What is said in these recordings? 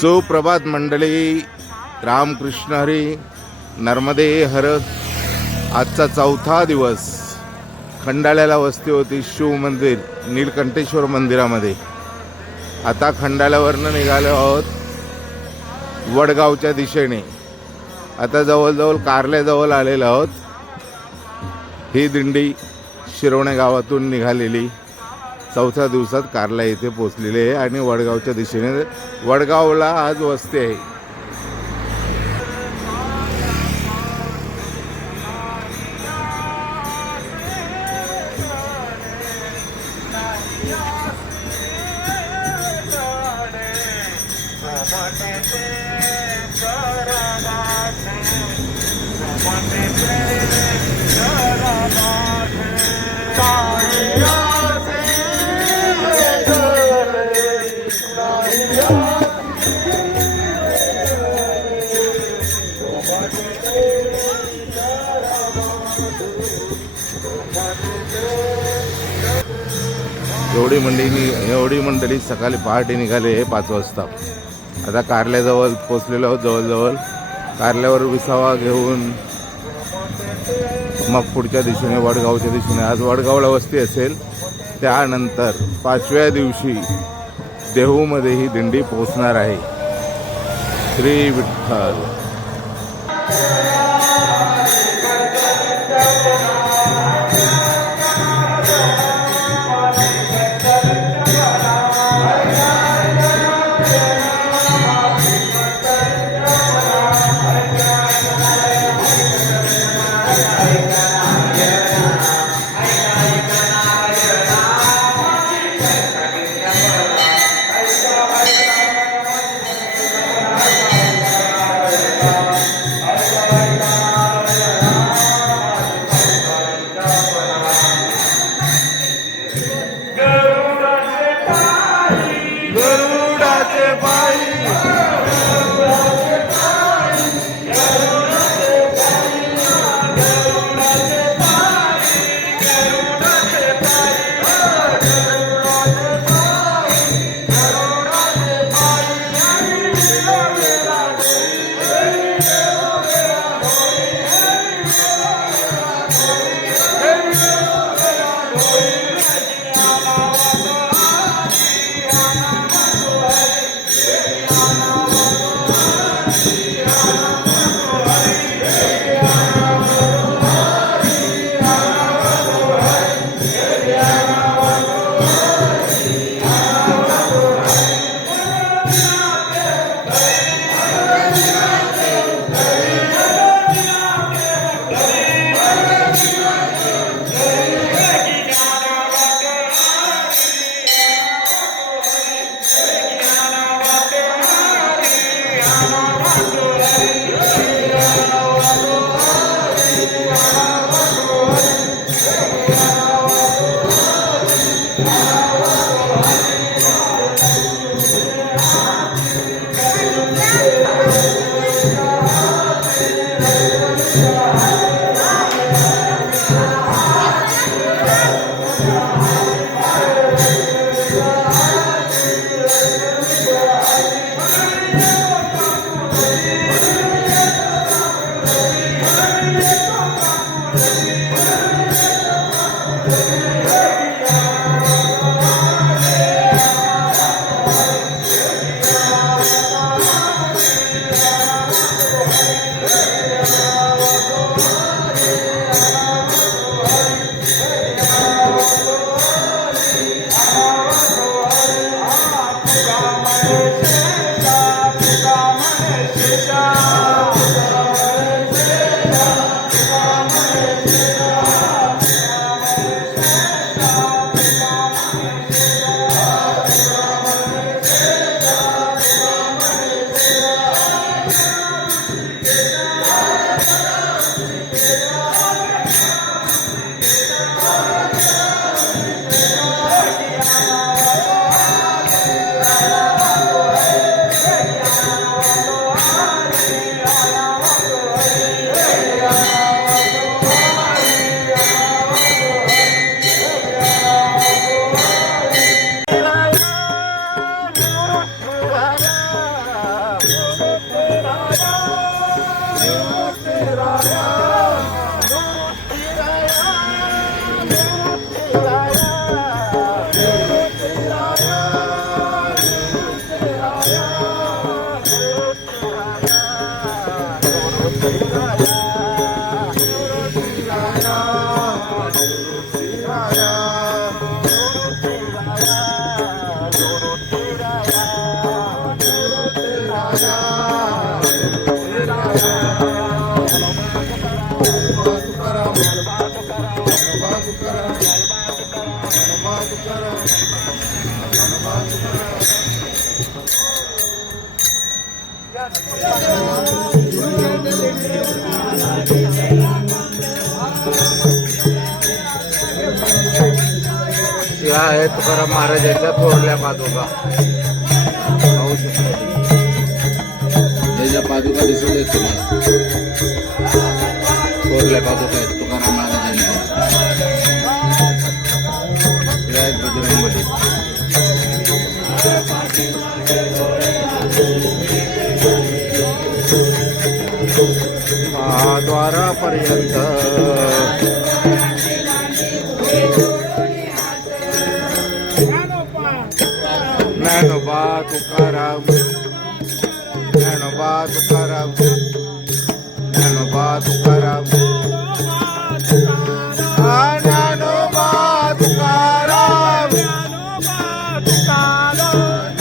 सुप्रभात मंडळी. रामकृष्ण हरी. नर्मदे हर. आजचा चौथा दिवस. खंडाळ्याला वस्ती होती शिव मंदिर नीलकंठेश्वर मंदिरामध्ये. आता खंडाळ्यावरनं निघालो आहोत वडगावच्या दिशेने. आता जवळजवळ कारल्याजवळ आलेलो आहोत. ही दिंडी शिरोणे गावातून निघालेली चौथ्या दिवसात कारला येथे पोचलेली आहे आणि वडगावच्या दिशेने. वडगावला आज वस्ती आहे. एवढी मंडळी सकाळी पहाटे निघाले 5 वाजता. आता कारल्याजवळ पोचलेलो आहोत. जवळजवळ कारल्यावर विसावा घेऊन मग पुढच्या दिशेने वडगावच्या दिशेने. आज वडगावला वस्ती असेल. त्यानंतर 5व्या दिवशी देहूमध्ये ही दिंडी पोहोचणार आहे. श्री विठ्ठल. या आहे तुकाराम महाराजांच्या थोरल्या पादुका. पाहू शकता त्याच्या पादुका दिसत आहेत तुम्हाला. थोरल्या पादुका आहेत तुकाराम महाराजांच्या. या आहेत बजरंगबली. महाद्वारापर्यंत ज्ञानोबा तुकाराम, ज्ञानोबा तुकाराम, ज्ञानोबा तुकाराम, ज्ञानोबा तुकाराम,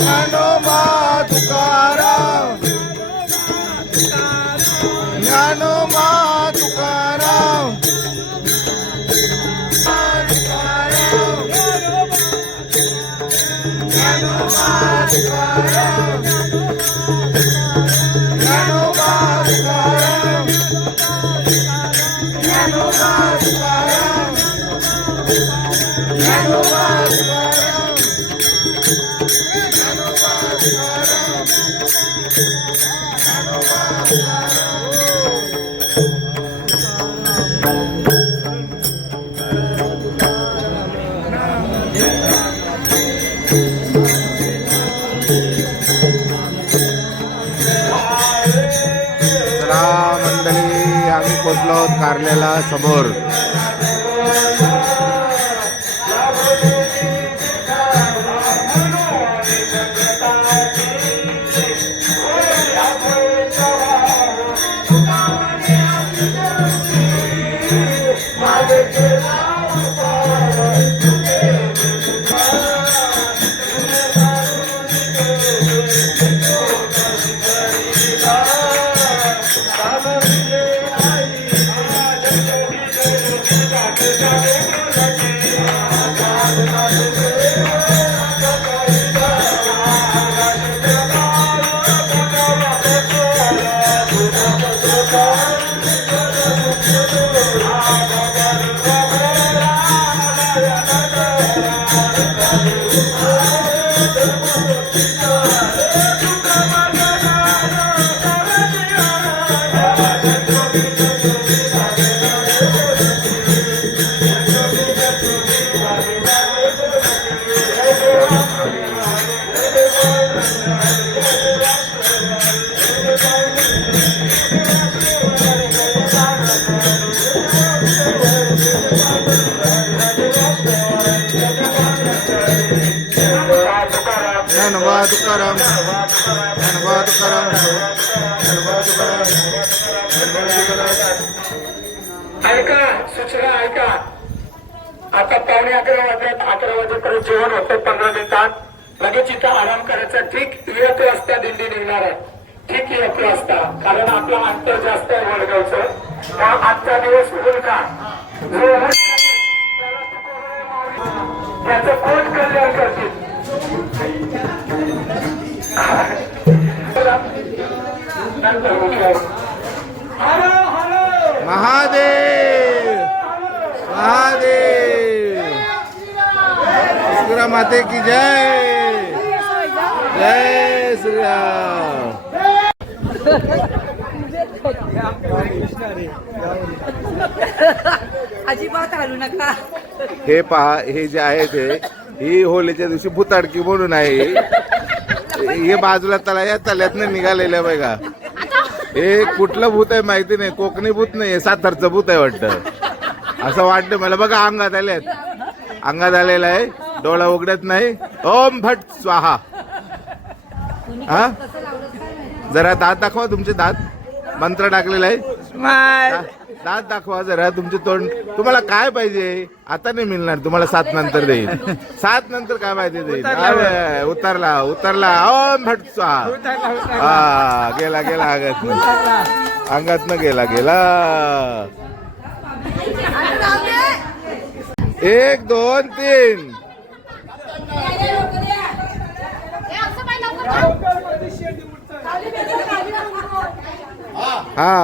ज्ञानोबा तुकाराम, ज्ञानोबा तुकाराम, मंडळी आम्ही पोचलो आहोत कारल्याला समोर. तुकाराम, धन्यवाद तुकाराम, धन्यवाद तुकाराम. ऐका सूचना ऐका. आता 11:15 वाजेपर्यंत जेवण होतं 15 मिनिटात. लगेच इथं आराम करायचा. ठीक 1 वाजता दिंडी निघणार आहे. ठीक 1 वाजता. कारण आपलं अंतर जास्त आहे वडगावचं. मग आजचा दिवस होईल का त्याचं कोण कल्याण करतील. महादेव महादेव. श्रीराम माते की जय. जय श्रीराम. अजिबात हलू नका. हे पहा, हे जे आहे ते ही होलीच्या दिवशी भूताडकी म्हणून आहे. हे बाजूला तला या तल्यातनं निघालेलं आहे बघा. हे कुठलं भूत आहे माहिती नाही. कोकणी भूत नाही, सातारचं भूत आहे वाटतं. असं वाटतं मला. बघा अंगात आले, अंगात आलेलं आहे. डोळा उघडत नाही. ओम भट स्वाहा. हा जरा दात दाखवा, तुमचे दात मंत्र टाकलेला आहे. दात दाखवा जरा, तुमचे तोंड. तुम्हाला काय पाहिजे? आता नाही मिळणार तुम्हाला. 7 नंतर देईल. 7 नंतर काय माहिती देईल. उतरला उतरला. ओम भट स्वाहा. हा गेला गेला अंगातनं गेला गेला. 1 2 3 हा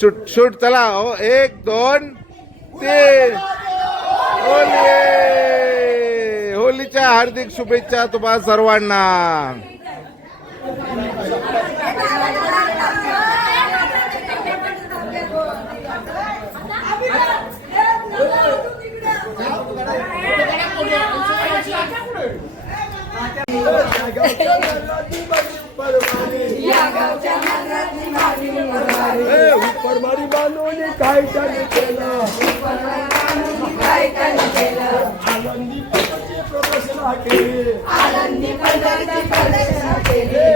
शूट शूट चला हो 1 2 3 होली होलीच्या हार्दिक शुभेच्छा तुम्हा सर्वांना. परमारी बांधवने काय केलं आनंदी पदाचे प्रदर्शन केले आनंदी पदाचे प्रदर्शन केले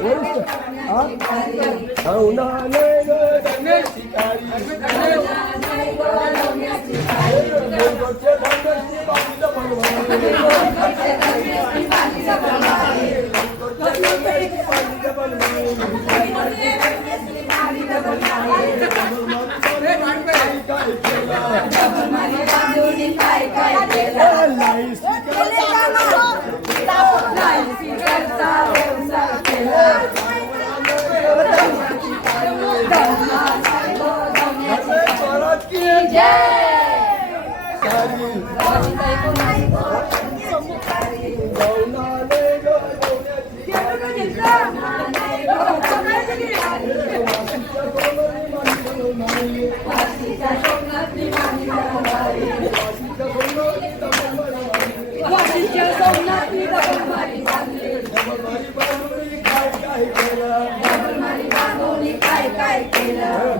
कोण आहे उन्हाने गण्याची काळी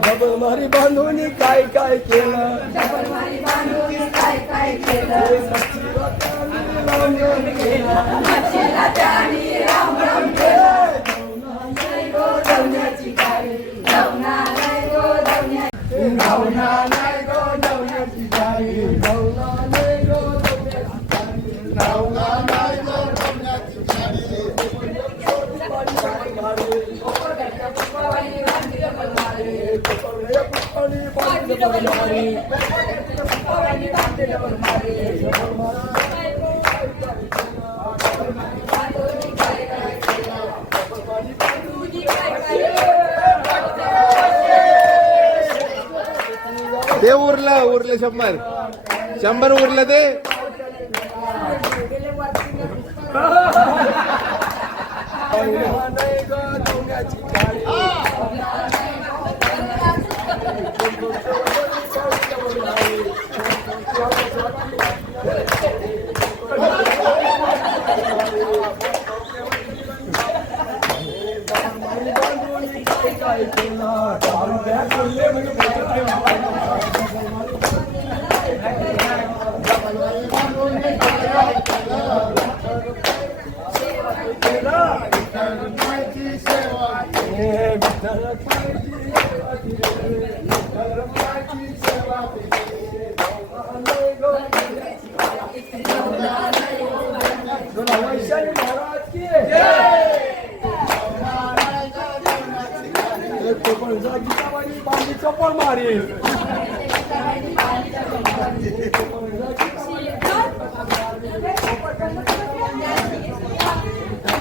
डबलमारी बांधवनी काय काय केलं ते उरलं 100 उरलं ते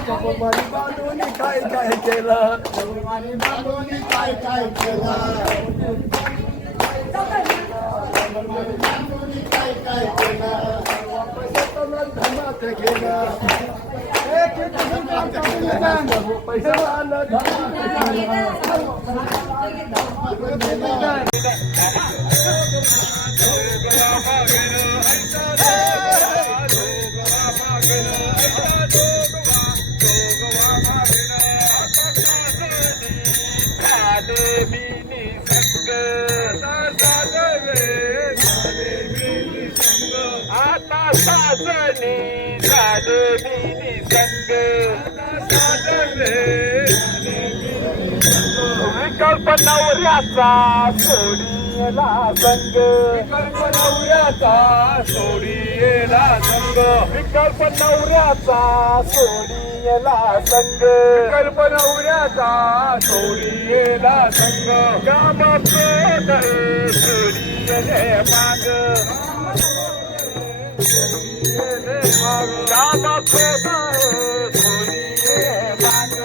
चप्पल मारी बांधवनी काय काय केलं पैसा कल्पनवऱ्याचा सोडीला संग कल्पनवऱ्याचा सोडीला संग विकल्प नवऱ्याचा सोडी येला संग कल्पना उऱ्याचा सोडी येला संग काम सोडी येले माग काम सोडी ये माग